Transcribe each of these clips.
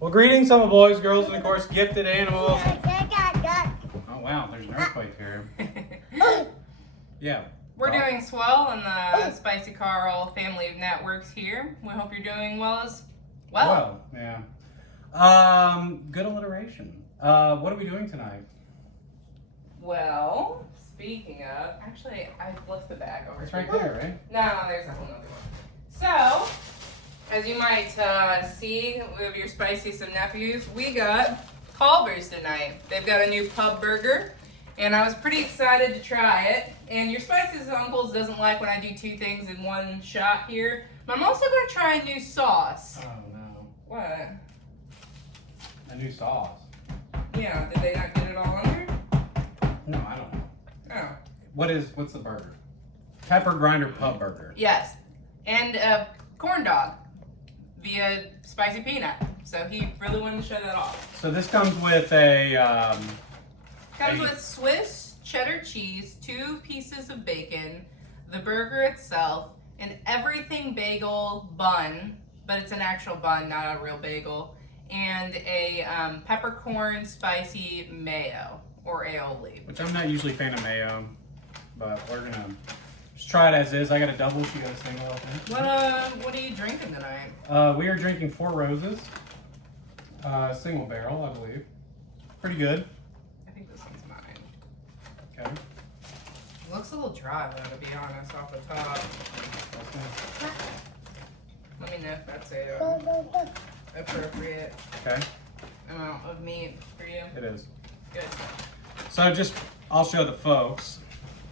Well, greetings, some boys, girls, and of course, gifted animals. Oh wow, there's an earthquake here. Yeah. We're doing swell in the Spicy Karl family of networks here. We hope you're doing well as well. Yeah. Good alliteration. What are we doing tonight? Well, speaking of, actually, I left the bag over It's here. right there, right? No, there's a whole nother one. So, as you might see with your Spicy and nephews, we got Culver's tonight. They've got a new pub burger, and I was pretty excited to try it. And your Spicy's Uncles doesn't like when I do two things in one shot here, but I'm also going to try a new sauce. Oh no. What? A new sauce. Yeah, did they not get it all under? No, I don't know. Oh. What's the burger? Pepper grinder pub burger. Yes, and a corn dog via spicy peanut. So he really wanted to show that off. So this comes with a Comes with Swiss cheddar cheese, 2 pieces of bacon, the burger itself, an everything bagel bun, but it's an actual bun, not a real bagel, and a peppercorn spicy mayo or aioli. which I'm not usually a fan of mayo, but we're gonna just try it as is. I got a double, she got a single, I think. What are you drinking tonight? We are drinking Four Roses, single barrel, I believe. Pretty good. I think this one's mine. Okay. It looks a little dry though, to be honest, off the top. Let me know if that's a appropriate Okay, amount of meat for you. it is. Good. So I'll show the folks.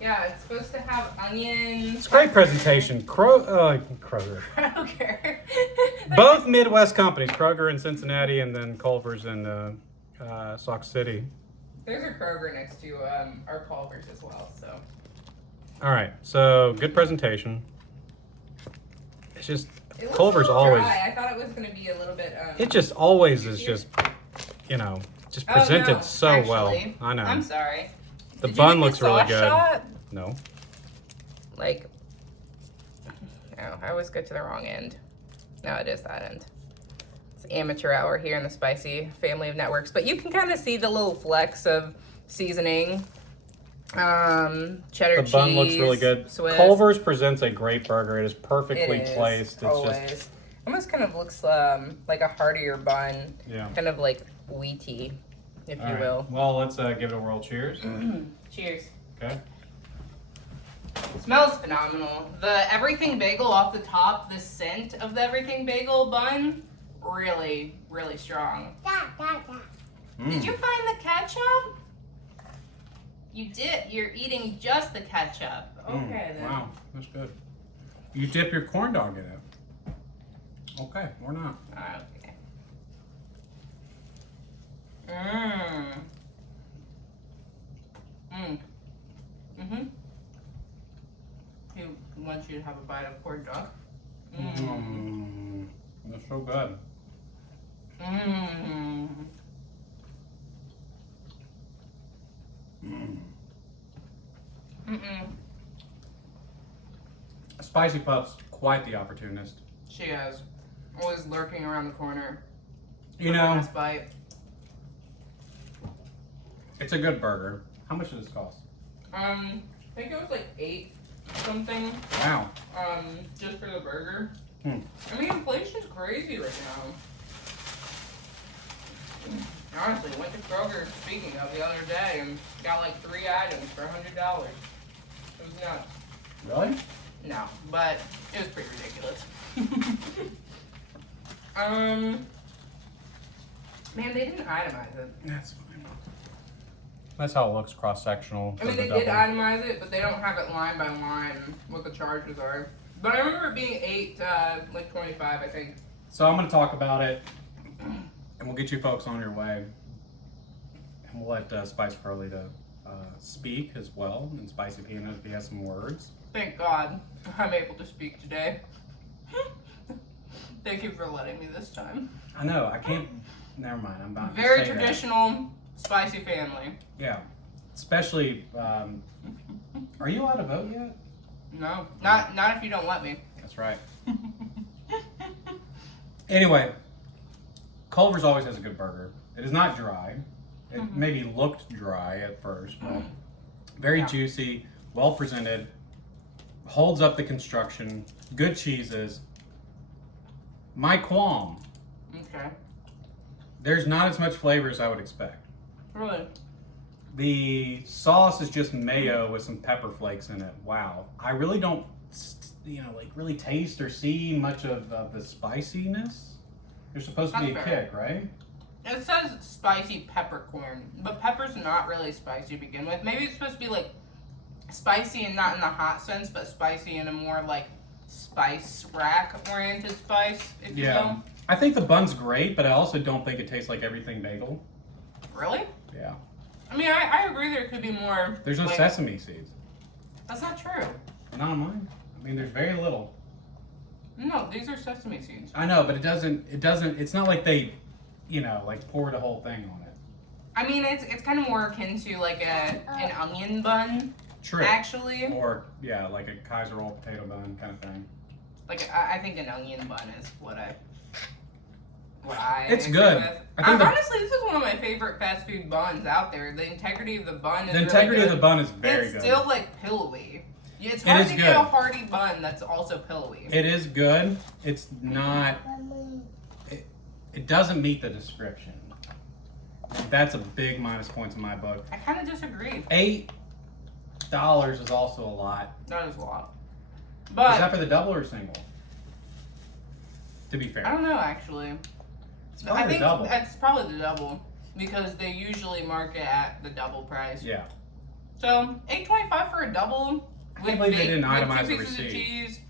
Yeah, it's supposed to have onions. It's a great presentation. Kroger. Kroger. Both Midwest companies, Kroger in Cincinnati and then Culver's in Sauk City. There's a Kroger next to our Culver's as well, so. All right, so good presentation. It's just, It looks Culver's a little always, dry. I thought it was going to be a little bit. it just always is just, just presented no, so actually, well. I know. I'm sorry. The Did you bun get looks the really sauce good. shot? No. Like, oh, I always go to the wrong end. No, it is that end. It's amateur hour here in the Spicy family of networks, but you can kind of see the little flecks of seasoning. Cheddar cheese. The bun looks really good. Swiss. Culver's presents a great burger. It is perfectly It is, placed. It's always. just Almost kind of looks like a heartier bun. Yeah. Kind of like wheaty, if all you right. will. Well, let's give it a whirl. Cheers. Cheers. Okay. Smells phenomenal. The everything bagel off the top, the scent of the everything bagel bun, really, really strong. Did you find the ketchup? You did. You're eating just the ketchup. Okay, then. Wow, that's good. You dip your corn dog in it. Okay, or not. Okay. Mmm. He wants you to have a bite of corn dog. That's so good. Mmm. Spicy Pup's quite the opportunist. She is. Always lurking around the corner. You for a know, nice bite. it's a good burger. How much does this cost? I think it was like 8 something. Wow. Just for the burger. Hmm. I mean, inflation's crazy right now. Honestly, went to Kroger, speaking of, the other day and got like 3 items for $100. It was nuts. Really? No, but it was pretty ridiculous. Man, they didn't itemize it. That's fine. That's how it looks cross-sectional. I mean, they did itemize it, but they don't have it line by line what the charges are. But I remember it being 8, like 25, I think. So I'm going to talk about it, and we'll get you folks on your way. And we'll let Spice Curly to speak as well, and Spicy Peanut if he has some words. Thank God I'm able to speak today. Thank you for letting me this time. I know, I can't, never mind, I'm about to Very say traditional, spicy family. Yeah, especially, are you allowed to vote yet? No, not if you don't let me. That's right. Anyway, Culver's always has a good burger. It is not dry. It maybe looked dry at first, but very juicy, well presented, holds up the construction, good cheeses. My qualm, Okay. there's not as much flavor as I would expect. Really? The sauce is just mayo with some pepper flakes in it. Wow. I really don't, really taste or see much of the spiciness. There's supposed to be a That's fair. kick, right? It says spicy peppercorn, but pepper's not really spicy to begin with. Maybe it's supposed to be like spicy and not in the hot sense, but spicy in a more like spice rack oriented spice, if you will. I think the bun's great, but I also don't think it tastes like everything bagel. Really? Yeah. I mean, I agree there could be more. There's no sesame seeds. That's not true. Not on mine. I mean, there's very little. No, these are sesame seeds. I know, but it doesn't, it's not like they, pour the whole thing on it. I mean, it's kind of more akin to like an onion bun. True. Actually. Or, like a Kaiser roll potato bun kind of thing. Like, I think an onion bun is what I It's agree good. with. I think honestly, this is one of my favorite fast food buns out there. The integrity of the bun is The integrity really of good. the bun is very good. It's still like pillowy. Yeah, it's hard is to good. get a hearty bun that's also pillowy. It is good. It's not, it doesn't meet the description. That's a big minus points in my book. I kind of disagree. $8 is also a lot. That is a lot. Is But that for the double or single? To be fair. I don't know actually. It's probably I think the double. it's probably the double because they usually market at the double price. Yeah. So $8.25 for a double I can't believe they didn't itemize with the 2 pieces of receipt. cheese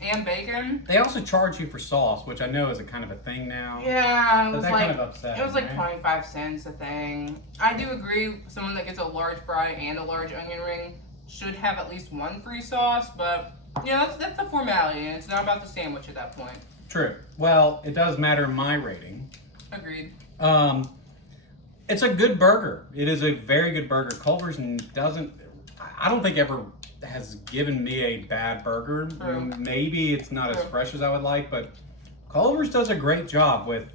and bacon. They also charge you for sauce, which I know is a kind of a thing now. Yeah, it But was that like kind of upset it was me, like right? 25 cents a thing. I do agree. Someone that gets a large fry and a large onion ring should have at least one free sauce, but that's a formality, and it's not about the sandwich at that point. True. Well, it does matter in my rating. Agreed. It's a good burger. It is a very good burger. Culver's doesn't, I don't think ever has given me a bad burger. True. Maybe it's not as True. fresh as I would like, but Culver's does a great job with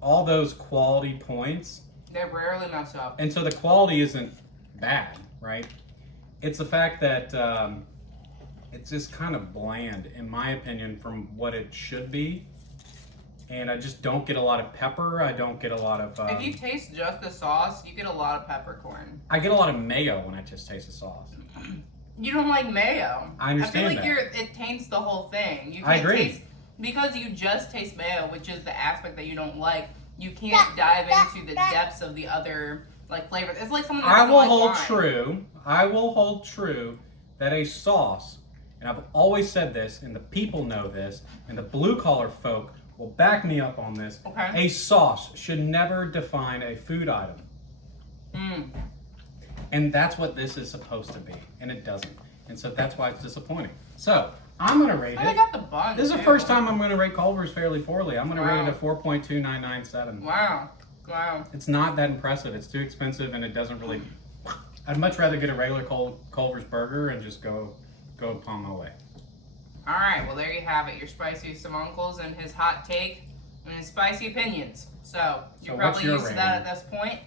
all those quality points. They rarely mess up. And so the quality isn't bad, right? It's the fact that it's just kind of bland, in my opinion, from what it should be. And I just don't get a lot of pepper. I don't get a lot of... If you taste just the sauce, you get a lot of peppercorn. I get a lot of mayo when I just taste the sauce. You don't like mayo. I understand I feel like that. it taints the whole thing. You I can't agree. taste because you just taste mayo, which is the aspect that you don't like. You can't dive into the depths of the other like flavors. It's like someone that I doesn't will like hold wine. true. I will hold true that a sauce, and I've always said this, and the people know this, and the blue collar folk will back me up on this. Okay. A sauce should never define a food item. Mm. And that's what this is supposed to be, and it doesn't. And so that's why it's disappointing. So, I'm going to rate Oh, they it. got the bun. This is the too. first time I'm going to rate Culver's fairly poorly. I'm going to rate it a Wow. 4.2997. Wow. Wow. It's not that impressive. It's too expensive, and it doesn't really... I'd much rather get a regular Culver's burger and just go upon my way. All right. Well, there you have it. Your spiciest of uncles and his hot take and his spicy opinions. So you're So what's probably your used to that rating? at this point.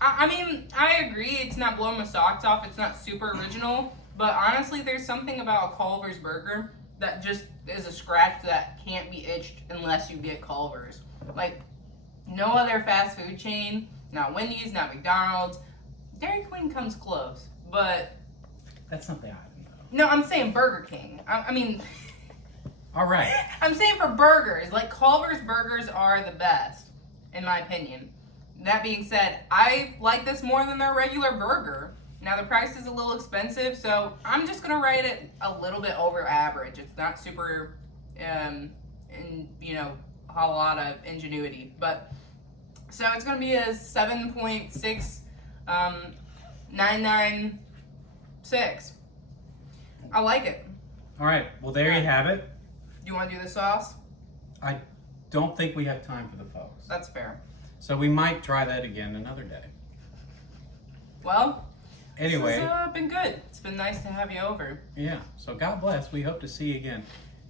I mean, I agree. It's not blowing my socks off. It's not super original. But honestly, there's something about a Culver's burger that just is a scratch that can't be itched unless you get Culver's. Like, no other fast food chain, not Wendy's, not McDonald's. Dairy Queen comes close, but That's not the item, though. no, I'm saying Burger King. I mean, All right. I'm saying for burgers, like Culver's burgers are the best, in my opinion. That being said, I like this more than their regular burger. Now the price is a little expensive, so I'm just gonna rate it a little bit over average. It's not super, a lot of ingenuity, but so it's gonna be a 7.6996. I like it. All right. Well, there you have it. You want to do the sauce? I don't think we have time for the folks. That's fair. So we might try that again another day. Well, Anyway, this has been good. It's been nice to have you over. yeah. So God bless. We hope to see you again.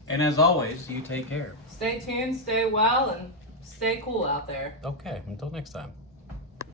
And as always, you take care. Stay tuned, stay well, and Stay cool out there. Okay, until next time.